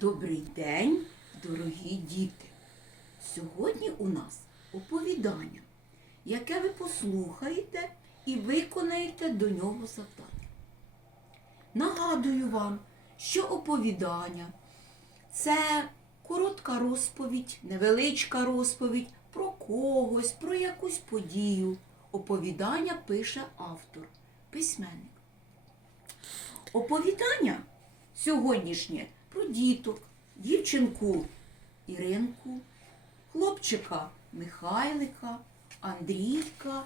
Добрий день, дорогі діти! Сьогодні у нас оповідання, яке ви послухаєте і виконаєте до нього завдання. Нагадую вам, що оповідання це коротка розповідь, невеличка розповідь про когось, про якусь подію. Оповідання пише автор, письменник. Оповідання сьогоднішнє про діток, дівчинку Іринку, хлопчика Михайлика, Андрійка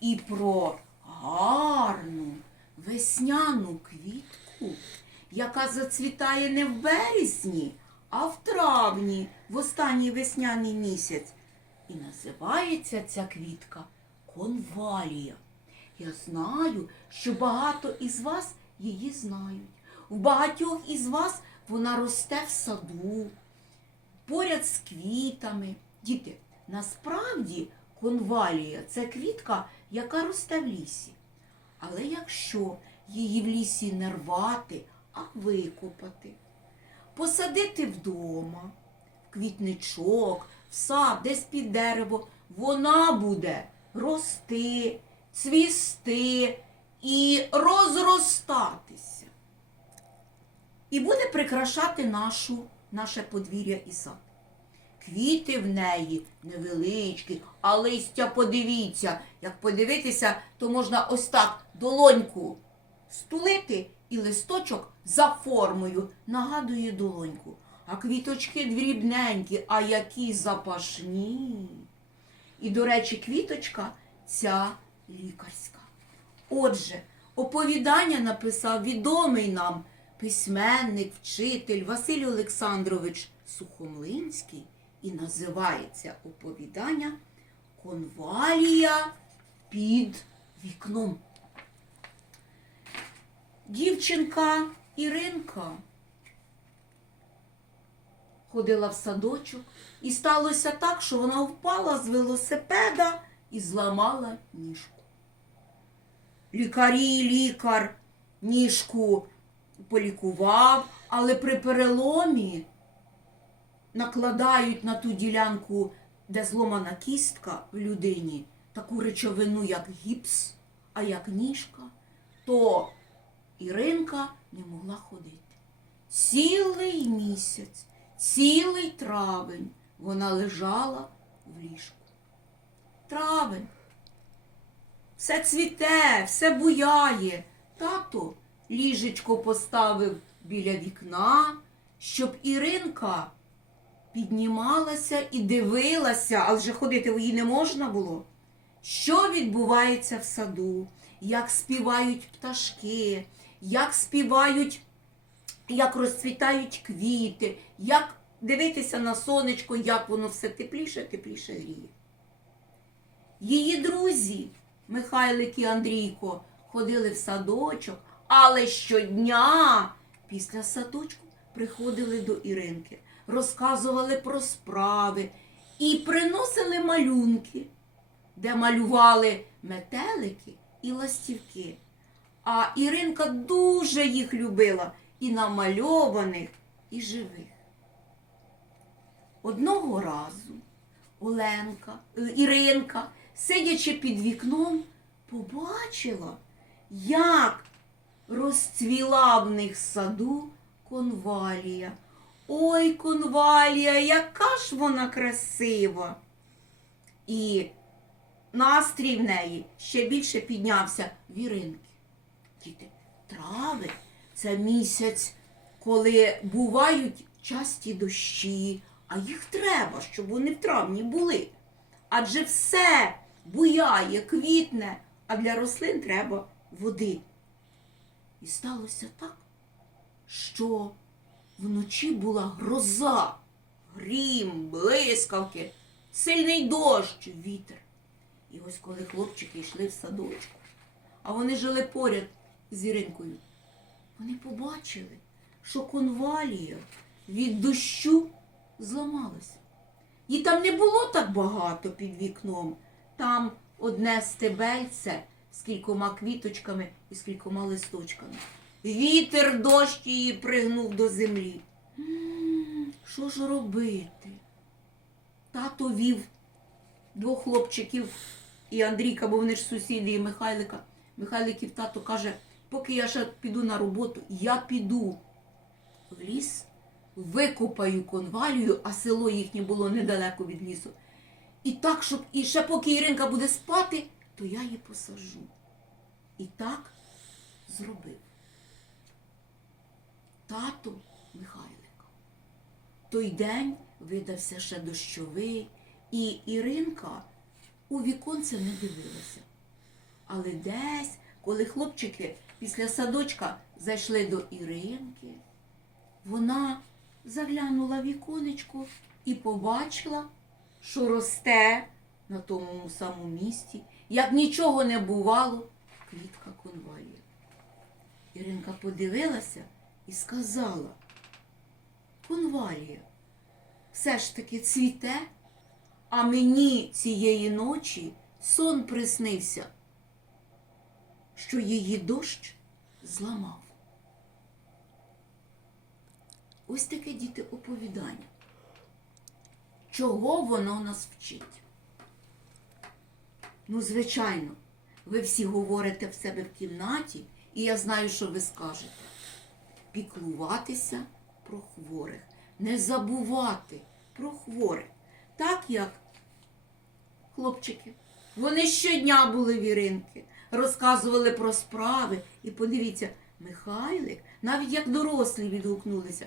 і про гарну весняну квітку, яка зацвітає не в березні, а в травні, в останній весняний місяць. І називається ця квітка конвалія. Я знаю, що багато із вас її знають. В багатьох із вас вона росте в саду, поряд з квітами. Діти, насправді конвалія це квітка, яка росте в лісі. Але якщо її в лісі не рвати, а викопати, посадити вдома, в квітничок, в сад, десь під дерево, вона буде рости, цвісти і розростатися. І буде прикрашати нашу, наше подвір'я і сад. Квіти в неї невеличкі, а листя подивіться. Як подивитися, то можна ось так долоньку стулити і листочок за формою нагадує долоньку. А квіточки дрібненькі, а які запашні. І, до речі, квіточка ця лікарська. Отже, оповідання написав відомий нам письменник, вчитель Василь Олександрович Сухомлинський і називається оповідання Конвалія під вікном. Дівчинка Іринка ходила в садочок, і сталося так, що вона впала з велосипеда і зламала ніжку. Лікарі, лікар ніжку полікував, але при переломі накладають на ту ділянку, де зломана кістка в людині, таку речовину, як гіпс, а як ніжка, то Іринка не могла ходити. Цілий місяць, цілий травень вона лежала в ліжку. Травень. Все цвіте, все буяє. Тато ліжечко поставив біля вікна, щоб Іринка піднімалася і дивилася, але вже ходити їй не можна було. Що відбувається в саду, як співають пташки, як співають, як розцвітають квіти, як дивитися на сонечко, як воно все тепліше, тепліше гріє. Її друзі, Михайлик і Андрійко, ходили в садочок, але щодня після садочку приходили до Іринки, розказували про справи і приносили малюнки, де малювали метелики і ластівки. А Іринка дуже їх любила і намальованих, і живих. Одного разу Оленка, е, Іринка, сидячи під вікном, побачила, як розцвіла в них в саду конвалія. Ой, конвалія, яка ж вона красива! І настрій в неї ще більше піднявся в Іринки. Діти, трави це місяць, коли бувають часті дощі, а їх треба, щоб вони в травні були. Адже все буяє, квітне, а для рослин треба води. І сталося так, що вночі була гроза, грім, блискавки, сильний дощ, вітер. І ось коли хлопчики йшли в садочку, а вони жили поряд з Іринкою, вони побачили, що конвалія від дощу зламалася. І там не було так багато під вікном. Там одне стебельце з кількома квіточками і з кількома листочками. Вітер дощ її пригнув до землі. Що ж робити? Тато вів двох хлопчиків і Андрійка, бо вони ж сусіди, і Михайлика. Михайликів тато каже, поки я ще піду на роботу, я піду в ліс, викопаю конвалію, а село їхнє було недалеко від лісу. І так, щоб і ще поки Іринка буде спати, то я її посажу. І так зробив. Тато Михайлика. Той день видався ще дощовий, і Іринка у віконце не дивилася. Але десь, коли хлопчики після садочка зайшли до Іринки, вона заглянула в віконечко і побачила, що росте на тому самому місці, як нічого не бувало, квітка конвалія. Іринка подивилася і сказала, конвалія, все ж таки цвіте, а мені цієї ночі сон приснився, що її дощ зламав. Ось таке діти оповідання. Чого воно нас вчить? Ну, звичайно, ви всі говорите в себе в кімнаті, і я знаю, що ви скажете. Піклуватися про хворих, не забувати про хворих. Так як хлопчики. Вони щодня були віринки, розказували про справи. І подивіться, Михайлик, навіть як дорослі відгукнулися,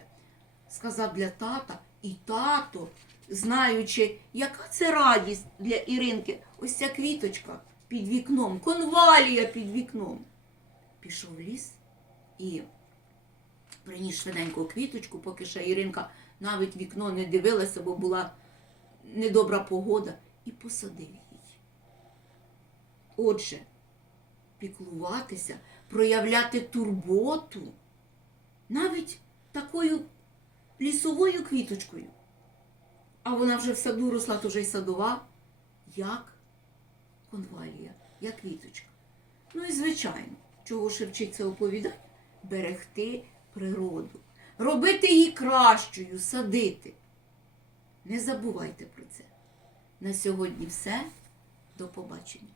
сказав для тата, і тато, знаючи, яка це радість для Іринки, ось ця квіточка під вікном, конвалія під вікном. Пішов в ліс і приніс швиденько квіточку, поки ще Іринка навіть вікно не дивилася, бо була недобра погода, і посадив її. Отже, піклуватися, проявляти турботу навіть такою лісовою квіточкою. А вона вже в саду росла, вже й садова, як конвалія, як квіточка. Ну і звичайно, чого ж вчиться оповідати? Берегти природу, робити її кращою, садити. Не забувайте про це. На сьогодні все. До побачення.